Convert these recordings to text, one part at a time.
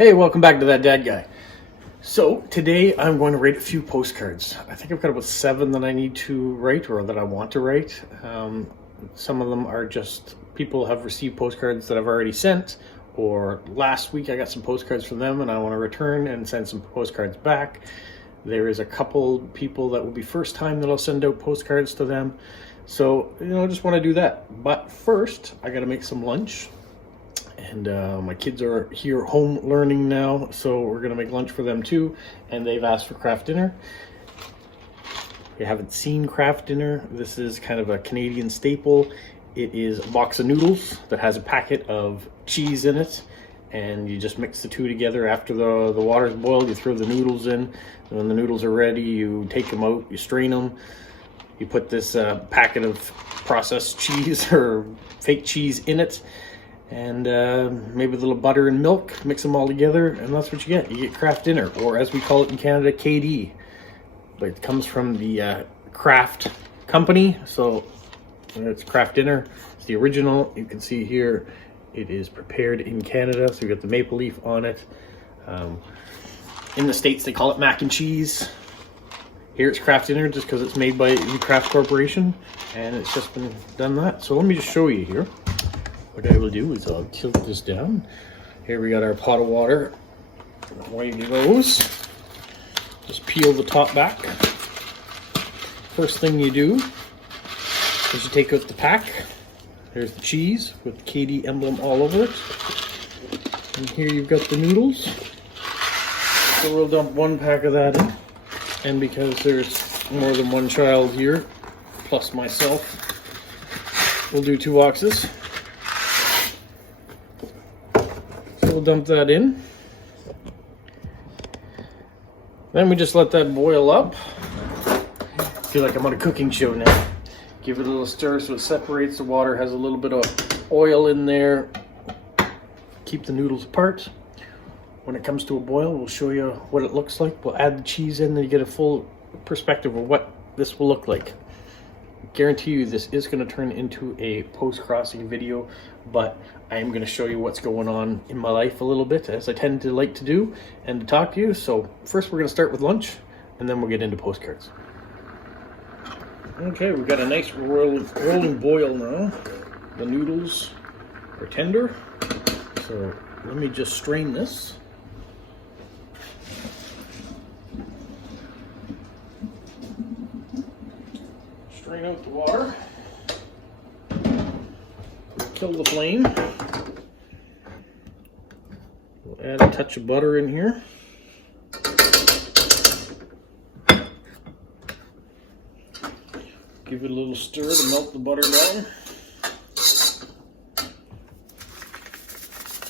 Hey, welcome back to That Dad Guy. So today I'm going to write a few postcards. I think I've got about 7 that I need to write or that I want to write. Some of them are just people have received postcards that I've already sent, or last week I got some postcards from them and I want to return and send some postcards back. There is a couple people that will be first time that I'll send out postcards to them. So, I just want to do that. But first, I got to make some lunch. And my kids are here home learning now, so we're going to make lunch for them too. And they've asked for Kraft dinner. If you haven't seen Kraft dinner, this is kind of a Canadian staple. It is a box of noodles that has a packet of cheese in it. And you just mix the two together. After the water's boiled, you throw the noodles in. And when the noodles are ready, you take them out, you strain them. You put this packet of processed cheese or fake cheese in it. And maybe a little butter and milk, mix them all together, and that's what you get. You get Kraft dinner, or as we call it in Canada, KD. But it comes from the Kraft company, so it's Kraft dinner. It's the original. You can see here it is prepared in Canada, so you got the maple leaf on it. In the States, they call it mac and cheese. Here it's Kraft dinner just because it's made by the Kraft Corporation, and it's just been done that. So let me just show you here. What I will do is I'll tilt this down. Here we got our pot of water. Away it goes. Just peel the top back. First thing you do is you take out the pack. There's the cheese with the KD emblem all over it. And here you've got the noodles. So we'll dump one pack of that in. And because there's more than one child here, plus myself, we'll do 2 boxes. We'll dump that in. Then we just let that boil up. I feel like I'm on a cooking show now. Give it a little stir so it separates. The water has a little bit of oil in there. Keep the noodles apart. When it comes to a boil, we'll show you what it looks like. We'll add the cheese in, then you get a full perspective of what this will look like. Guarantee you this is going to turn into a post-crossing video, but I am going to show you what's going on in my life a little bit, as I tend to like to do and to talk to you. So first we're going to start with lunch, and then we'll get into postcards. Okay, we've got a nice rolling boil now. The noodles are tender, so let me just strain this. Strain out the water. Kill the flame. We'll add a touch of butter in here. Give it a little stir to melt the butter down.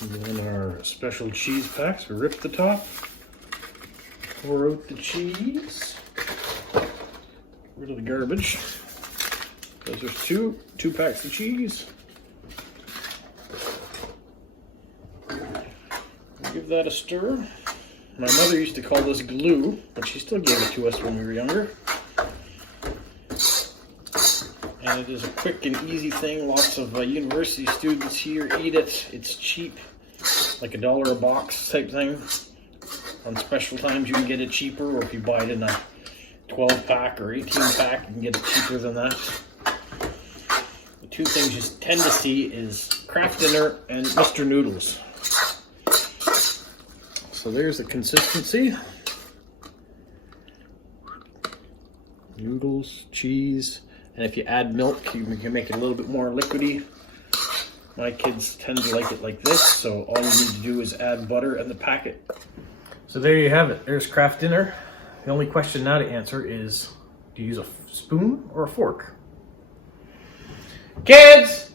And then our special cheese packs. We rip the top, pour out the cheese, get rid of the garbage. Because there's two packs of cheese. Give that a stir. My mother used to call this glue, but she still gave it to us when we were younger. And it is a quick and easy thing. Lots of university students here eat it. It's cheap, like $1 a box type thing. On special times you can get it cheaper, or if you buy it in a 12 pack or 18 pack, you can get it cheaper than that. The 2 things you tend to see is Kraft dinner and Mr. Noodles. So there's the consistency. Noodles, cheese, and if you add milk, you can make it a little bit more liquidy. My kids tend to like it like this, so all you need to do is add butter and the packet. So there you have it. There's Kraft dinner. The only question now to answer is, do you use a spoon or a fork? Kids!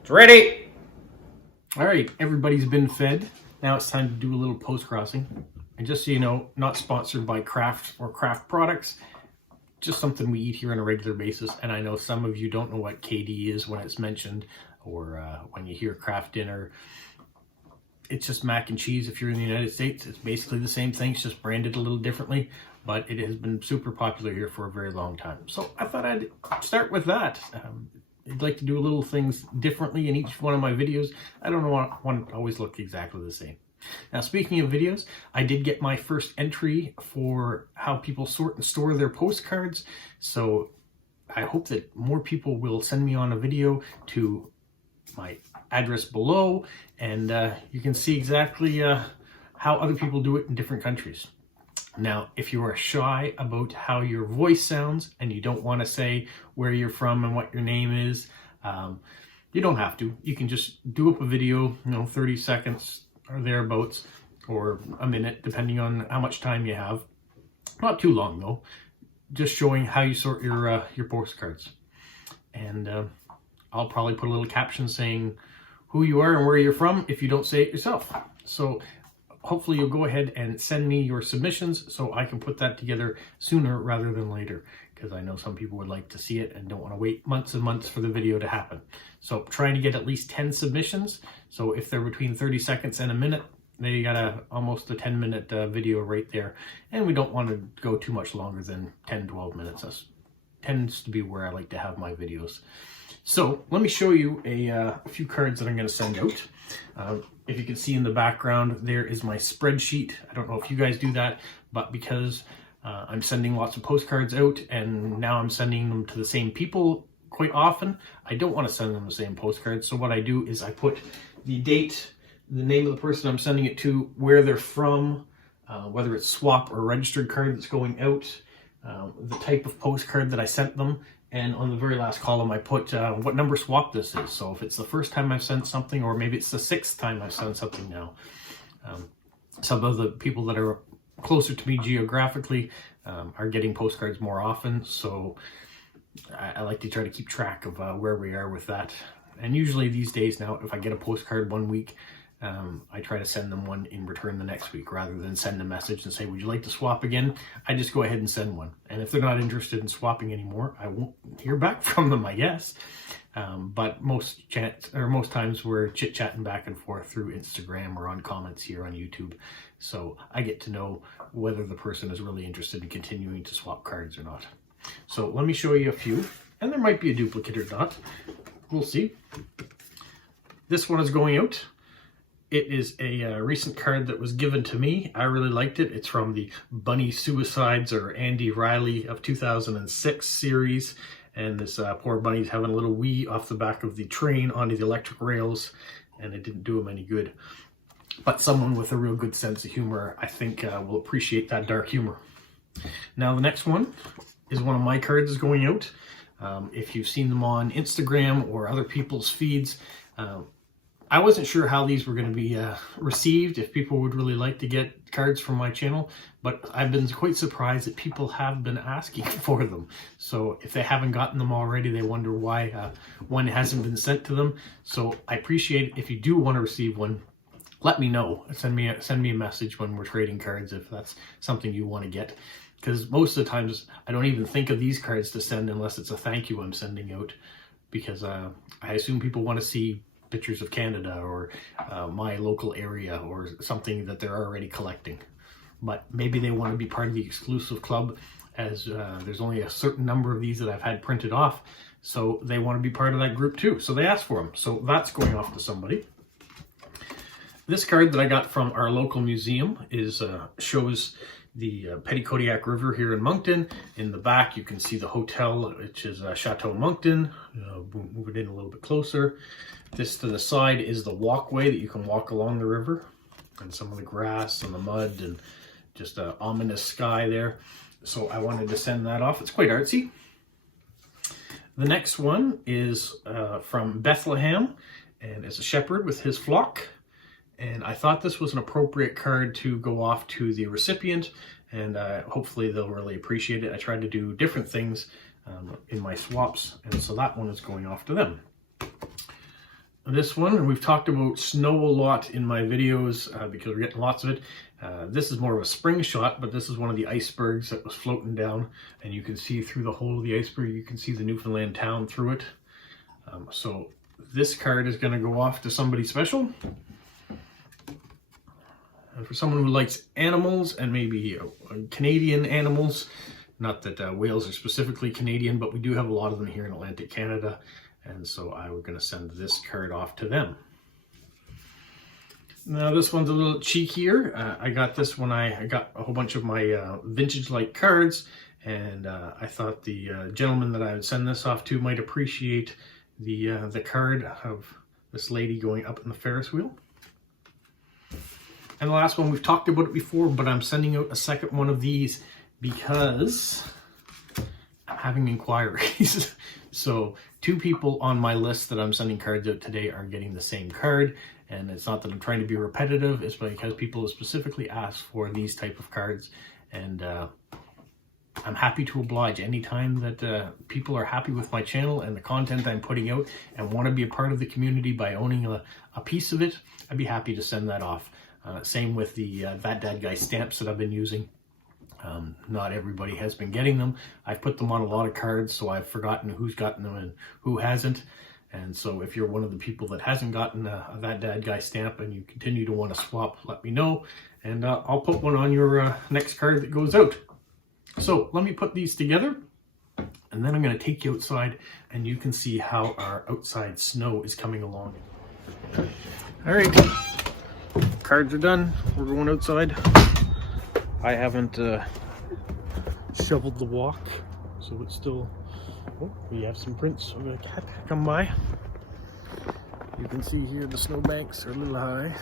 It's ready! All right, everybody's been fed. Now it's time to do a little post-crossing. And just so you know, not sponsored by Kraft or Kraft products, just something we eat here on a regular basis. And I know some of you don't know what KD is when it's mentioned, or when you hear Kraft dinner. It's just mac and cheese. If you're in the United States, it's basically the same thing. It's just branded a little differently, but it has been super popular here for a very long time. So I thought I'd start with that. I'd like to do little things differently in each one of my videos. I don't want to always look exactly the same. Now, speaking of videos, I did get my first entry for how people sort and store their postcards. So I hope that more people will send me on a video to my address below, and you can see exactly how other people do it in different countries. Now, if you are shy about how your voice sounds and you don't want to say where you're from and what your name is, you don't have to. You can just do up a video, 30 seconds or thereabouts, or a minute, depending on how much time you have. Not too long though. Just showing how you sort your postcards. And I'll probably put a little caption saying who you are and where you're from if you don't say it yourself. So hopefully you'll go ahead and send me your submissions so I can put that together sooner rather than later, because I know some people would like to see it and don't want to wait months and months for the video to happen. So trying to get at least 10 submissions. So if they're between 30 seconds and a minute, they got almost a 10-minute video right there. And we don't want to go too much longer than 10, 12 minutes. That tends to be where I like to have my videos. So let me show you a few cards that I'm going to send out. If you can see in the background, there is my spreadsheet. I don't know if you guys do that, but because I'm sending lots of postcards out and now I'm sending them to the same people quite often, I don't want to send them the same postcards. So what I do is I put the date, the name of the person I'm sending it to, where they're from, whether it's swap or registered card that's going out, the type of postcard that I sent them, and on the very last column I put what number swap this is. So if it's the first time I've sent something, or maybe it's the 6th time I've sent something now. Some of the people that are closer to me geographically are getting postcards more often, so I like to try to keep track of where we are with that. And usually these days now, if I get a postcard one week, I try to send them one in return the next week, rather than send a message and say, would you like to swap again? I just go ahead and send one. And if they're not interested in swapping anymore, I won't hear back from them, I guess. But most times we're chit-chatting back and forth through Instagram or on comments here on YouTube. So I get to know whether the person is really interested in continuing to swap cards or not. So let me show you a few, and there might be a duplicate or not. We'll see. This one is going out. It is a recent card that was given to me. I really liked it. It's from the Bunny Suicides or Andy Riley of 2006 series. And this poor bunny's having a little wee off the back of the train onto the electric rails, and it didn't do him any good. But someone with a real good sense of humor, I think, will appreciate that dark humor. Now the next one is one of my cards is going out. If you've seen them on Instagram or other people's feeds, I wasn't sure how these were going to be received, if people would really like to get cards from my channel, but I've been quite surprised that people have been asking for them. So if they haven't gotten them already, they wonder why one hasn't been sent to them. So I appreciate it. If you do want to receive one, let me know. Send me a message when we're trading cards if that's something you want to get. Because most of the times I don't even think of these cards to send unless it's a thank you I'm sending out, because I assume people want to see pictures of Canada or my local area or something that they're already collecting. But maybe they want to be part of the exclusive club, as there's only a certain number of these that I've had printed off, so they want to be part of that group too, so they ask for them. So that's going off to somebody. This card that I got from our local museum is shows the Petitcodiac River here in Moncton. In the back you can see the hotel, which is Chateau Moncton. Move it in a little bit closer. This to the side is the walkway that you can walk along the river, and some of the grass and the mud and just an ominous sky there. So I wanted to send that off. It's quite artsy. The next one is from Bethlehem, and it's a shepherd with his flock. And I thought this was an appropriate card to go off to the recipient, and hopefully they'll really appreciate it. I tried to do different things in my swaps, and so that one is going off to them. This one, we've talked about snow a lot in my videos because we're getting lots of it. This is more of a spring shot, but this is one of the icebergs that was floating down, and you can see through the hole of the iceberg, you can see the Newfoundland town through it. So this card is going to go off to somebody special. And for someone who likes animals, and maybe Canadian animals, not that whales are specifically Canadian, but we do have a lot of them here in Atlantic Canada. and so I was going to send this card off to them. Now this one's a little cheekier. I got this when I got a whole bunch of my vintage-like cards, and I thought the gentleman that I would send this off to might appreciate the card of this lady going up in the Ferris wheel. And the last one, we've talked about it before, but I'm sending out a second one of these because I'm having inquiries. So 2 people on my list that I'm sending cards out today are getting the same card. And it's not that I'm trying to be repetitive, it's because people have specifically asked for these type of cards. And I'm happy to oblige anytime that people are happy with my channel and the content I'm putting out and want to be a part of the community by owning a piece of it. I'd be happy to send that off. Same with the That Dad Guy stamps that I've been using. Not everybody has been getting them. I've put them on a lot of cards, so I've forgotten who's gotten them and who hasn't. And so if you're one of the people that hasn't gotten a That Dad Guy stamp and you continue to want to swap, let me know. And I'll put one on your next card that goes out. So let me put these together, and then I'm going to take you outside and you can see how our outside snow is coming along. All right, cards are done. We're going outside. I haven't shoveled the walk, so it's still, oh, we have some prints. I'm going to come by. You can see here the snowbanks are a little high.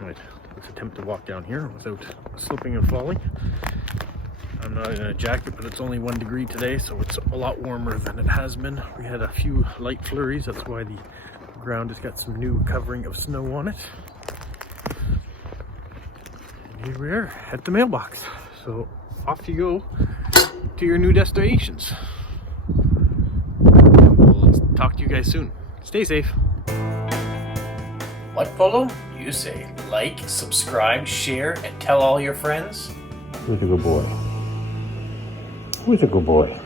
All right, let's attempt to walk down here without slipping and falling. I'm not in a jacket, but it's only 1 degree today, so it's a lot warmer than it has been. We had a few light flurries, that's why the ground has got some new covering of snow on it. And here we are at the mailbox. So off you go to your new destinations. And we'll talk to you guys soon. Stay safe. What, Polo? You say like, subscribe, share, and tell all your friends? Who's a good boy? Who's a good boy?